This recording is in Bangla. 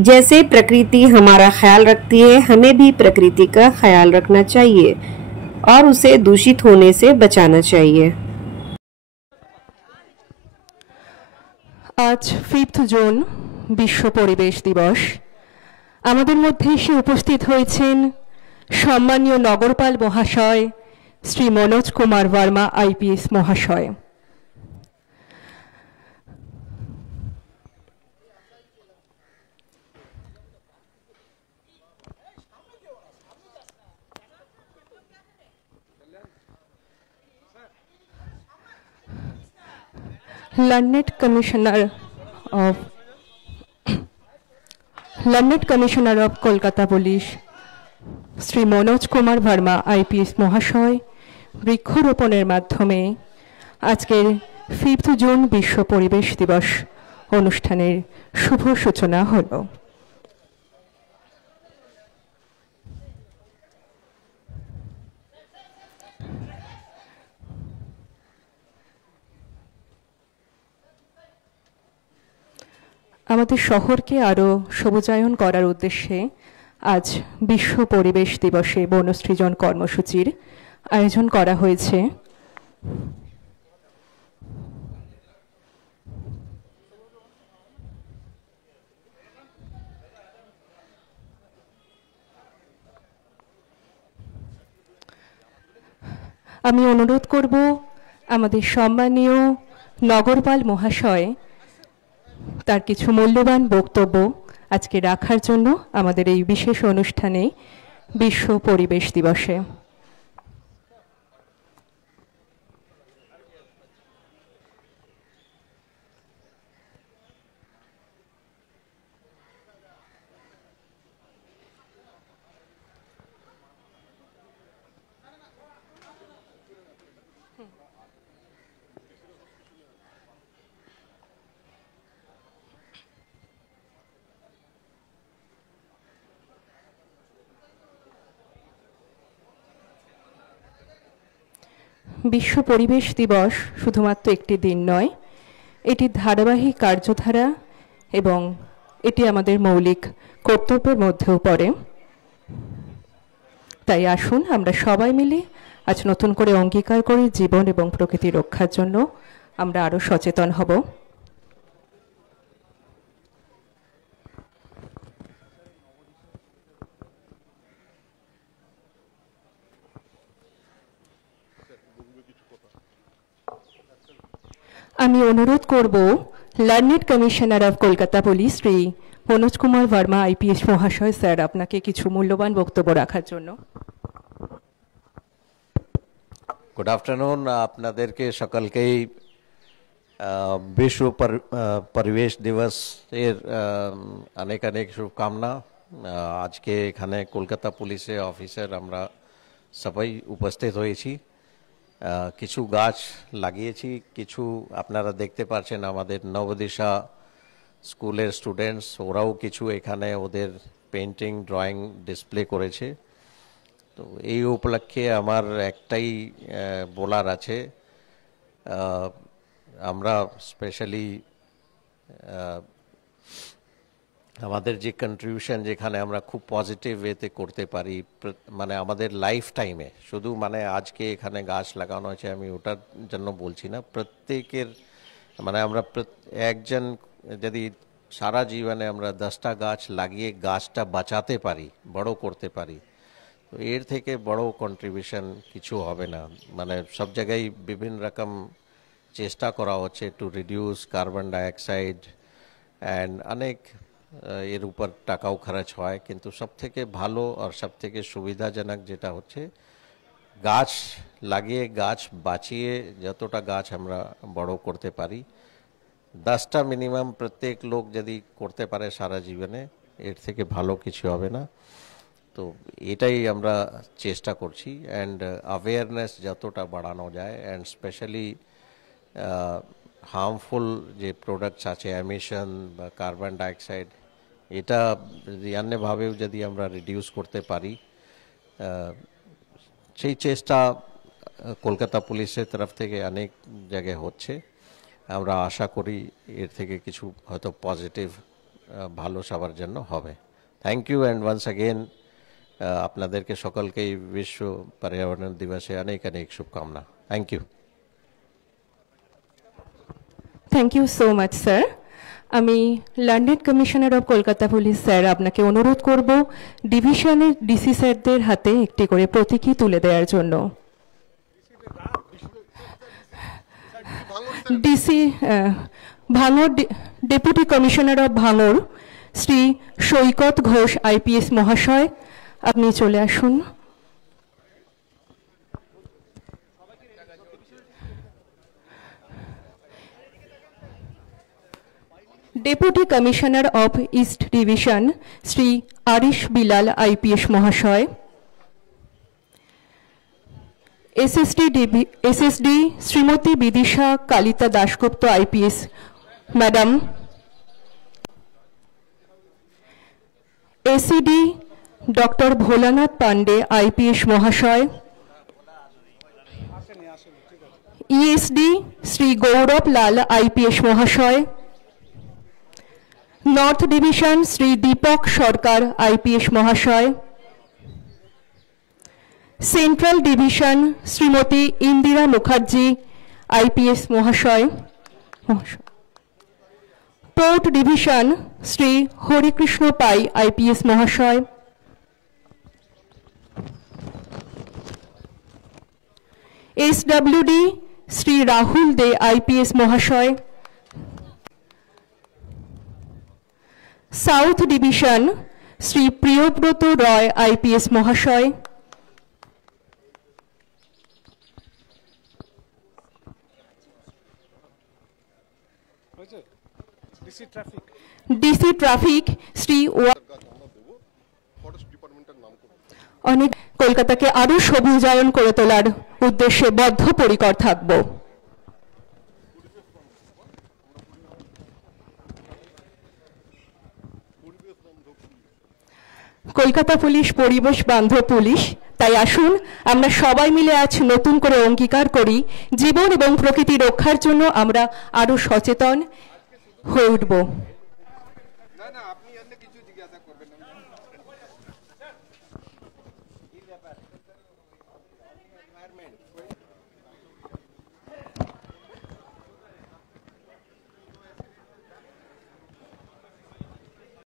जैसे प्रकृति हमारा ख्याल रखती है, हमें भी प्रकृति का ख्याल रखना चाहिए और उसे दूषित होने से बचाना चाहिए। आज 5 জুন বিশ্ব পরিবেশ দিবস। আমাদের মধ্যে এসে উপস্থিত হয়েছেন সম্মানীয় নগরপাল মহাশয় শ্রী মনোজ কুমার বর্মা আইপিএস মহাশয়। Learned Commissioner of Kolkata Police Shri Manoj Kumar Verma IPS মহাশয় বৃক্ষরোপণের মাধ্যমে আজকের 5 জুন বিশ্ব পরিবেশ দিবস অনুষ্ঠানের শুভ সূচনা হলো। আমাদের শহরকে আরও সবুজায়ন করার উদ্দেশ্যে আজ বিশ্ব পরিবেশ দিবসে বনসৃজন কর্মসূচির আয়োজন করা হয়েছে। আমি অনুরোধ করব আমাদের সম্মানীয় নগরপাল মহাশয় তার কিছু মূল্যবান বক্তব্য আজকে রাখার জন্য আমাদের এই বিশেষ অনুষ্ঠানে বিশ্ব পরিবেশ দিবসে। বিশ্ব পরিবেশ দিবস শুধুমাত্র একটি দিন নয়, এটি ধারাবাহিক কার্যধারা এবং এটি আমাদের মৌলিক কর্তব্যের মধ্যেও পড়ে। তাই আসুন আমরা সবাই মিলে আজ নতুন করে অঙ্গীকার করি জীবন এবং প্রকৃতি রক্ষার জন্য আমরা আরও সচেতন হব। আমি অনুরোধ করব learned commissioner of Kolkata police Shri Manoj Kumar Verma IPS মহাশয় স্যার আপনাকে কিছু মূল্যবান বক্তব্য রাখার জন্য। গুড আফটারনুন, আপনাদেরকে সকলকেই বিশ্ব পরিবেশ দিবসের অনেক অনেক শুভকামনা। আজকে এখানে কলকাতা পুলিশের অফিসার আমরা সবাই উপস্থিত হয়েছি, কিছু গাছ লাগিয়েছি, কিছু আপনারা দেখতে পাচ্ছেন আমাদের নবদিশা স্কুলের স্টুডেন্টস ওরাও কিছু এখানে ওদের পেন্টিং ড্রয়িং ডিসপ্লে করেছে। তো এই উপলক্ষে আমার একটাই বলার আছে, আমরা স্পেশালি আমাদের যে কন্ট্রিবিউশন যেখানে আমরা খুব পজিটিভ ওয়েতে করতে পারি, মানে আমাদের লাইফ টাইমে, শুধু মানে আজকে এখানে গাছ লাগানো আছে আমি ওটার জন্য বলছি না, প্রত্যেকের মানে আমরা একজন যদি সারা জীবনে আমরা 10টা গাছ লাগিয়ে গাছটা বাঁচাতে পারি, বড় করতে পারি, তো এর থেকে বড় কন্ট্রিবিউশন কিছু হবে না। মানে সব জায়গায় বিভিন্ন রকম চেষ্টা করা হচ্ছে to reduce carbon dioxide and অনেক এর উপর টাকাও খরচ হয়, কিন্তু সব থেকে ভালো আর সব থেকে সুবিধাজনক যেটা হচ্ছে গাছ লাগিয়ে গাছ বাঁচিয়ে যতটা গাছ আমরা বড় করতে পারি, 10টা মিনিমাম প্রত্যেক লোক যদি করতে পারে সারা জীবনে, এর থেকে ভালো কিছু হবে না। তো এটাই আমরা চেষ্টা করছি অ্যান্ড অ্যাওয়ারনেস যতটা বাড়ানো যায়, অ্যান্ড স্পেশালি হার্মফুল যে প্রোডাক্টস আছে এমিশন বা কার্বন ডাইঅক্সাইড, এটা অন্যভাবেও যদি আমরা রিডিউস করতে পারি, সেই চেষ্টা কলকাতা পুলিশের তরফ থেকে অনেক জায়গায় হচ্ছে। আমরা আশা করি এর থেকে কিছু হয়তো পজিটিভ ভালো সবার জন্য হবে। Thank you and once again আপনাদেরকে সকলকেই বিশ্ব পর্যাবরণ দিবসে অনেক অনেক শুভকামনা। Thank you. Thank you so much sir. আমি London commissioner of Kolkata police sir আপনাকে অনুরোধ করব ডিভিশনের ডিসি স্যারদের হাতে একটি করে প্রতীকী তুলে দেওয়ার জন্য। ডিসি ভাঙড়, ডেপুটি কমিশনার অফ ভাঙড় শ্রী সৈকত ঘোষ আইপিএস মহাশয়, আপনি চলে আসুন। Deputy commissioner of east division Shri Arish Bilal IPS মহাশয়, SSD Shrimati Bidisha Kalita Dasgupta IPS madam, ACD doctor Bholanath Pandey IPS মহাশয়, ইএসডি শ্রী গৌরব লাল আইপিএস মহাশয়, north division Shri Deepak Sarkar IPS মহাশয়, central division Shrimati Indira Mukherjee IPS মহাশয়, port division Shri Harikrishna Pai IPS মহাশয়, এসডব্লিউডি শ্রী রাহুল দে আইপিএস মহাশয়, south division Shri Priyabrata Roy IPS মহাশয়, ডিসি ট্রাফিক শ্রী অনেক কলকাতাকে আরো সবুজায়ন করে তোলার উদ্দেশ্যে বদ্ধপরিকর থাকব। কলকাতা পুলিশ পরিবেশ বান্ধব পুলিশ, তাই আসুন আমরা সবাই মিলে আজ নতুন করে অঙ্গীকার করি জীবন এবং প্রকৃতি রক্ষার জন্য আমরা আরো সচেতন হয়ে উঠব।